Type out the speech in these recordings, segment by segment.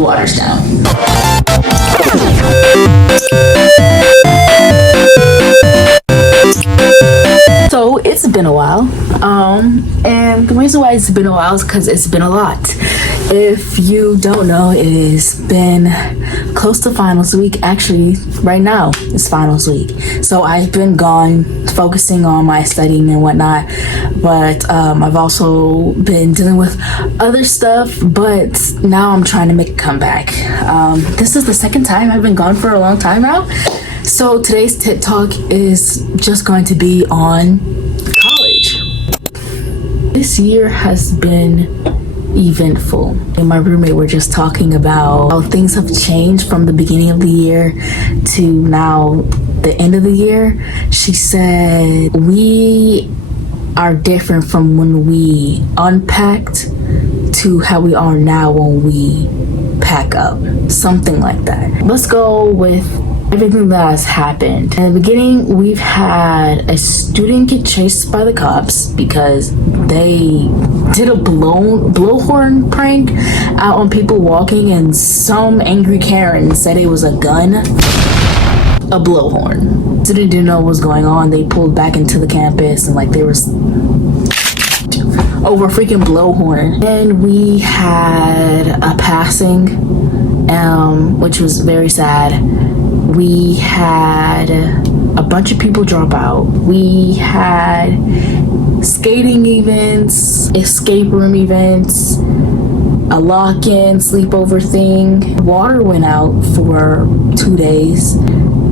water's down. So it's been a while, and the reason why it's been a while is because it's been a lot. If you don't know, it has been close to finals week. Actually, right now it's finals week, so I've been gone focusing on my studying and whatnot, but I've also been dealing with other stuff, but now I'm trying to make a comeback. This is the second time I've been gone for a long time now. So today's TED Talk is just going to be on college. This year has been eventful. Me and my roommate were just talking about how things have changed from the beginning of the year to now the end of the year. She said we are different from when we unpacked to how we are now when we pack up. Something like that. Let's go with everything that has happened. In the beginning, we've had a student get chased by the cops because they did a blowhorn prank out on people walking, and some angry Karen said it was a gun. A blowhorn. Student didn't know what was going on. They pulled back into the campus and like they were over a freaking blowhorn. Then we had a passing, which was very sad. We had a bunch of people drop out. We had skating events, escape room events, a lock-in sleepover thing. Water went out for 2 days.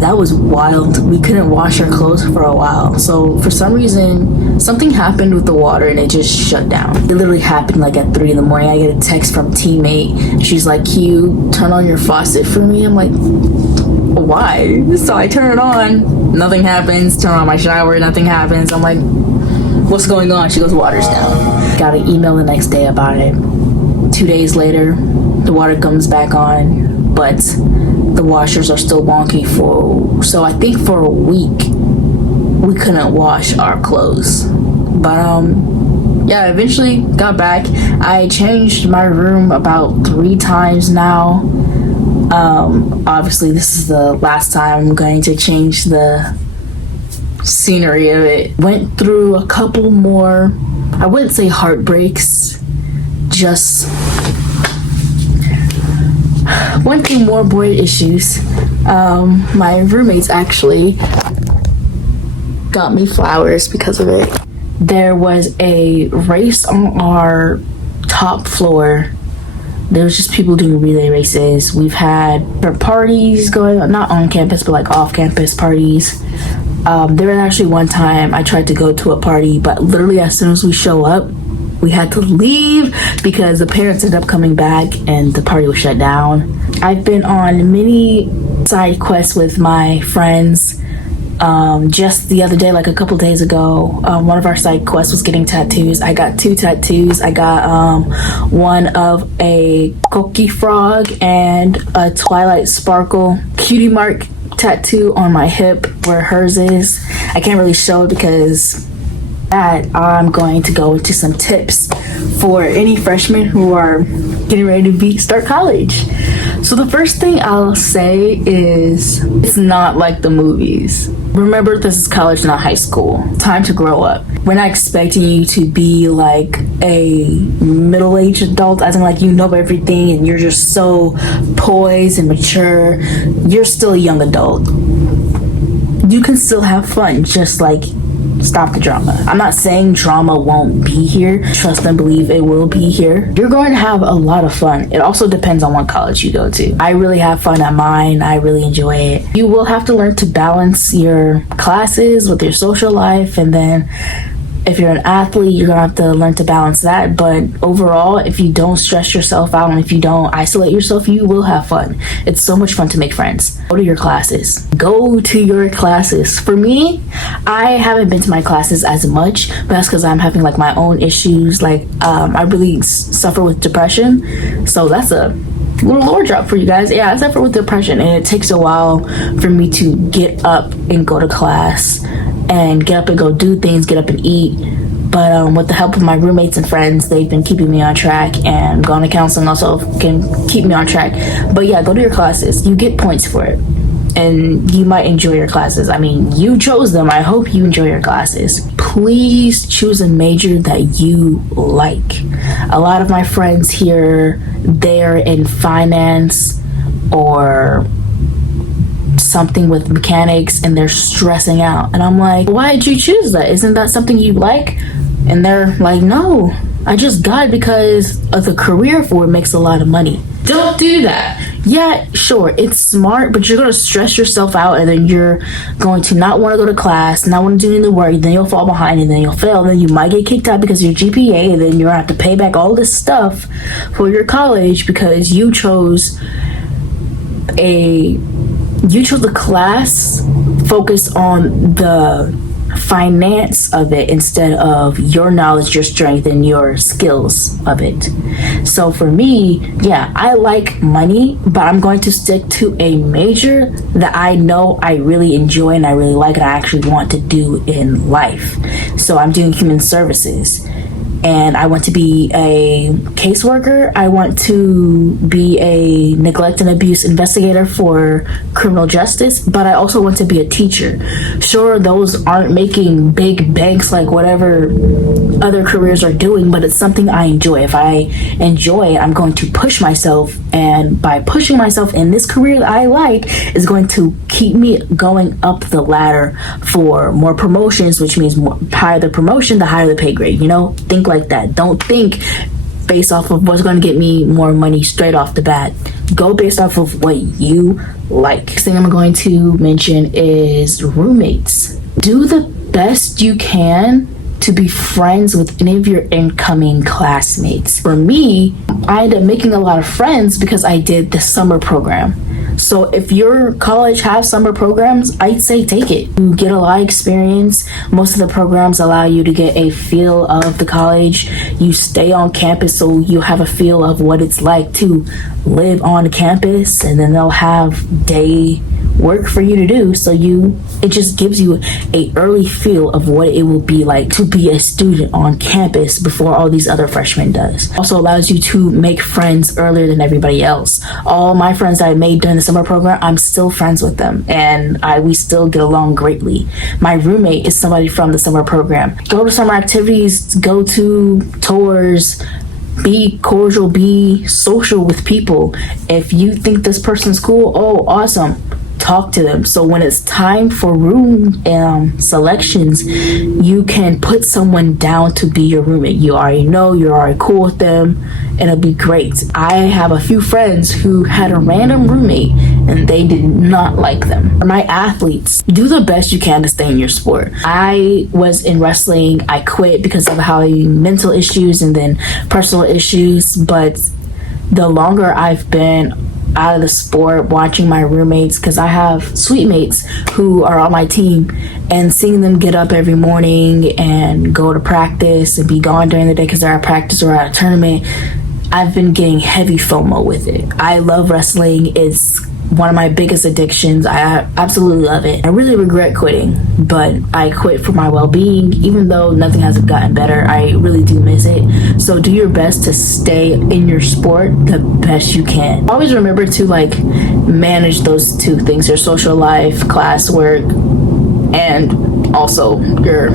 That was wild. We couldn't wash our clothes for a while. So for some reason, something happened with the water and it just shut down. It literally happened like at 3 a.m. I get a text from a teammate. She's like, "Q, turn on your faucet for me." I'm like, why? So I turn it on, nothing happens. Turn on my shower, nothing happens. I'm like, what's going on? She goes, water's down. Got an email the next day about it. 2 days later, the water comes back on, but the washers are still wonky so I think for a week we couldn't wash our clothes. But yeah, eventually got back. I changed my room about 3 times now. Obviously this is the last time I'm going to change the scenery of it. Went through a couple more, I wouldn't say heartbreaks, just went through more boy issues. My roommates actually got me flowers because of it. There was a race on our top floor. There was just people doing relay races. We've had parties going on, not on campus, but like off campus parties. There was actually one time I tried to go to a party, but literally as soon as we show up, we had to leave because the parents ended up coming back and the party was shut down. I've been on many side quests with my friends. Just the other day, like a couple days ago, one of our side quests was getting tattoos. I got 2 tattoos. I got one of a Koki frog and a Twilight Sparkle cutie mark tattoo on my hip where hers is. I can't really show it because that I'm going to go into some tips for any freshmen who are getting ready to start college. So the first thing I'll say is it's not like the movies. Remember, this is college, not high school. Time to grow up. We're not expecting you to be like a middle-aged adult, as in like you know everything and you're just so poised and mature. You're still a young adult. You can still have fun, just like stop the drama. I'm not saying drama won't be here. Trust and believe it will be here. You're going to have a lot of fun. It also depends on what college you go to. I really have fun at mine. I really enjoy it. You will have to learn to balance your classes with your social life, and then if you're an athlete, you're gonna have to learn to balance that. But overall, if you don't stress yourself out and if you don't isolate yourself, you will have fun. It's so much fun to make friends. Go to your classes. Go to your classes. For me, I haven't been to my classes as much, but that's because I'm having like my own issues. Like I really suffer with depression, so that's a little lower drop for you guys. Yeah, I suffer with depression, and it takes a while for me to get up and go to class and get up and go do things, get up and eat. But with the help of my roommates and friends, they've been keeping me on track, and going to counseling also can keep me on track. But yeah, go to your classes. You get points for it, and you might enjoy your classes. I mean, you chose them. I hope you enjoy your classes. Please choose a major that you like. A lot of my friends here, they're in finance or something with mechanics, and they're stressing out. And I'm like, why did you choose that? Isn't that something you like? And they're like, no, I just got it because of the career for it makes a lot of money. Don't do that. Yeah, sure, it's smart, but you're going to stress yourself out, and then you're going to not want to go to class, not want to do any work, then you'll fall behind, and then you'll fail, then you might get kicked out because of your GPA, and then you're going to have to pay back all this stuff for your college because you chose the class focused on the finance of it instead of your knowledge, your strength, and your skills of it. So for me, yeah, I like money, but I'm going to stick to a major that I know I really enjoy and I really like and I actually want to do in life. So I'm doing human services, and I want to be a caseworker. I want to be a neglect and abuse investigator for criminal justice, but I also want to be a teacher. Sure, those aren't making big banks like whatever other careers are doing, but it's something I enjoy. If I enjoy it, I'm going to push myself, and by pushing myself in this career that I like is going to keep me going up the ladder for more promotions, which means more higher the promotion, the higher the pay grade. You know, think like that. Don't think based off of what's going to get me more money straight off the bat. Go based off of what you like. Next thing I'm going to mention is roommates. Do the best you can to be friends with any of your incoming classmates. For me, I ended up making a lot of friends because I did the summer program. So if your college has summer programs, I'd say take it. You get a lot of experience. Most of the programs allow you to get a feel of the college. You stay on campus, so you have a feel of what it's like to live on campus, and then they'll have day work for you to do, so it just gives you a early feel of what it will be like to be a student on campus before all these other freshmen does. Also allows you to make friends earlier than everybody else. All my friends I made during the summer program, I'm still friends with them, and we still get along greatly. My roommate is somebody from the summer program. Go to summer activities, go to tours, be cordial, be social with people. If you think this person's cool, oh, awesome. Talk to them. So when it's time for room selections, you can put someone down to be your roommate. You already know, you're already cool with them, and it'll be great. I have a few friends who had a random roommate and they did not like them. For my athletes, do the best you can to stay in your sport. I was in wrestling. I quit because of having mental issues and then personal issues, but the longer I've been out of the sport, watching my roommates, because I have suite mates who are on my team, and seeing them get up every morning and go to practice and be gone during the day because they're at practice or at a tournament, I've been getting heavy FOMO with it. I love wrestling. It's one of my biggest addictions. I absolutely love it. I really regret quitting, but I quit for my well-being. Even though nothing has gotten better, I really do miss it. So do your best to stay in your sport the best you can. Always remember to manage those two things: your social life, classwork, and also your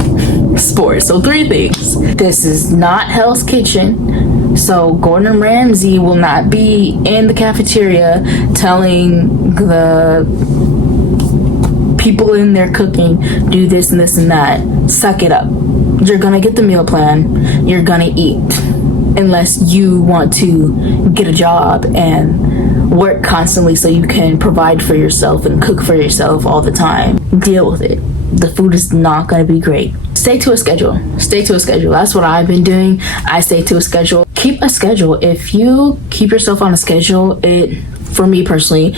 sport. So 3 things. This is not Hell's Kitchen. So Gordon Ramsay will not be in the cafeteria telling the people in there cooking, do this and this and that. Suck it up. You're gonna get the meal plan. You're gonna eat. Unless you want to get a job and work constantly so you can provide for yourself and cook for yourself all the time. Deal with it. The food is not going to be great. Stay to a schedule. Stay to a schedule. That's what I've been doing. I stay to a schedule. Keep a schedule. If you keep yourself on a schedule, for me personally,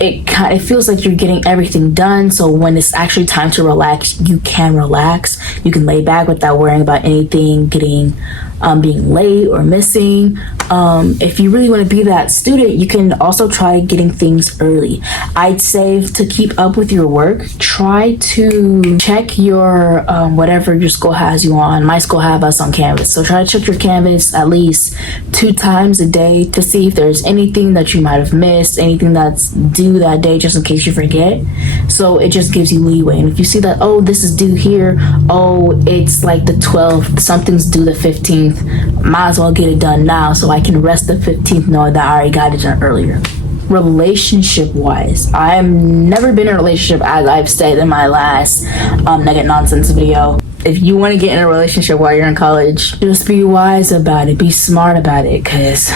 it feels like you're getting everything done. So when it's actually time to relax, you can relax. You can lay back without worrying about anything being late or missing. If you really want to be that student, you can also try getting things early. I'd say to keep up with your work, try to check your whatever your school has you on. My school have us on Canvas, so try to check your Canvas at least 2 times a day to see if there's anything that you might have missed, anything that's due that day, just in case you forget. So it just gives you leeway. And if you see that, oh, this is due here, oh, it's like the 12th, something's due the 15th, might as well get it done now so I can rest the 15th knowing that I already got it done earlier. Relationship wise, I've never been in a relationship, as I've said in my last Nugget Nonsense video. If you want to get in a relationship while you're in college, just be wise about it, be smart about it, because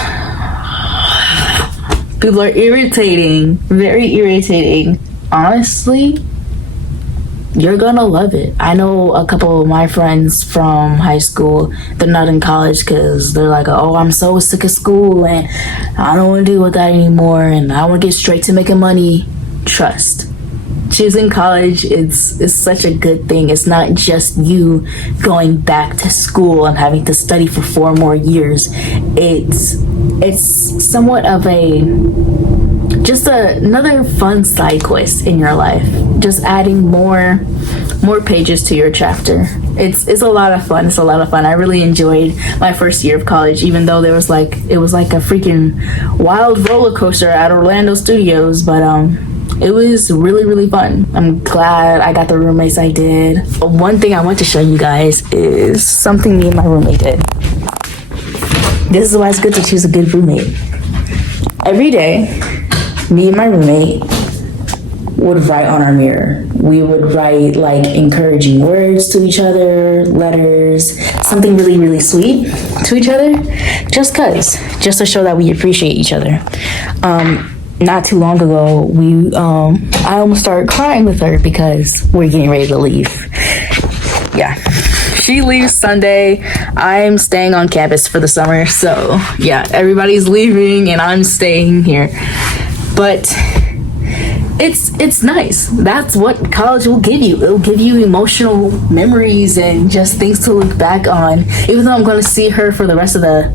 people are irritating, very irritating. Honestly, you're gonna love it. I know a couple of my friends from high school, they're not in college because they're like, oh, I'm so sick of school and I don't want to deal with that anymore and I want to get straight to making money. Trust. Choosing college is such a good thing. It's not just you going back to school and having to study for 4 more years. It's somewhat of just another fun side quest in your life. Just adding more pages to your chapter. It's a lot of fun. It's a lot of fun. I really enjoyed my first year of college, even though it was like a freaking wild roller coaster at Orlando Studios. But it was really, really fun. I'm glad I got the roommates I did. One thing I want to show you guys is something me and my roommate did. This is why it's good to choose a good roommate. Every day, me and my roommate would write on our mirror. We would write like encouraging words to each other, letters, something really, really sweet to each other, just to show that we appreciate each other. Not too long ago, I almost started crying with her because we're getting ready to leave. Yeah. She leaves Sunday. I'm staying on campus for the summer. So yeah, everybody's leaving and I'm staying here. But it's nice. That's what college will give you. It'll give you emotional memories and just things to look back on. Even though I'm going to see her for the rest of the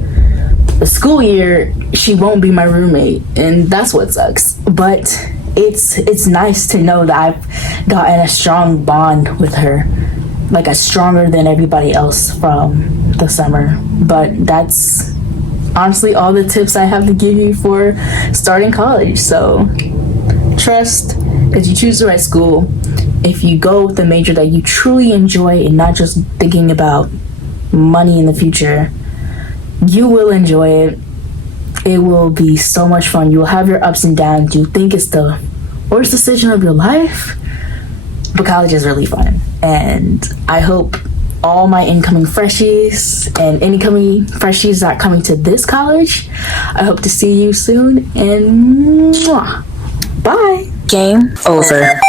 school year, she won't be my roommate, and that's what sucks. But it's nice to know that I've gotten a strong bond with her, like a stronger than everybody else from the summer. But that's honestly all the tips I have to give you for starting college. So trust as you choose the right school. If you go with a major that you truly enjoy and not just thinking about money in the future, you will enjoy it. It will be so much fun. You will have your ups and downs. You think it's the worst decision of your life, but college is really fun. And I hope all my incoming freshies and incoming freshies that are coming to this college, I hope to see you soon. And bye. Game over.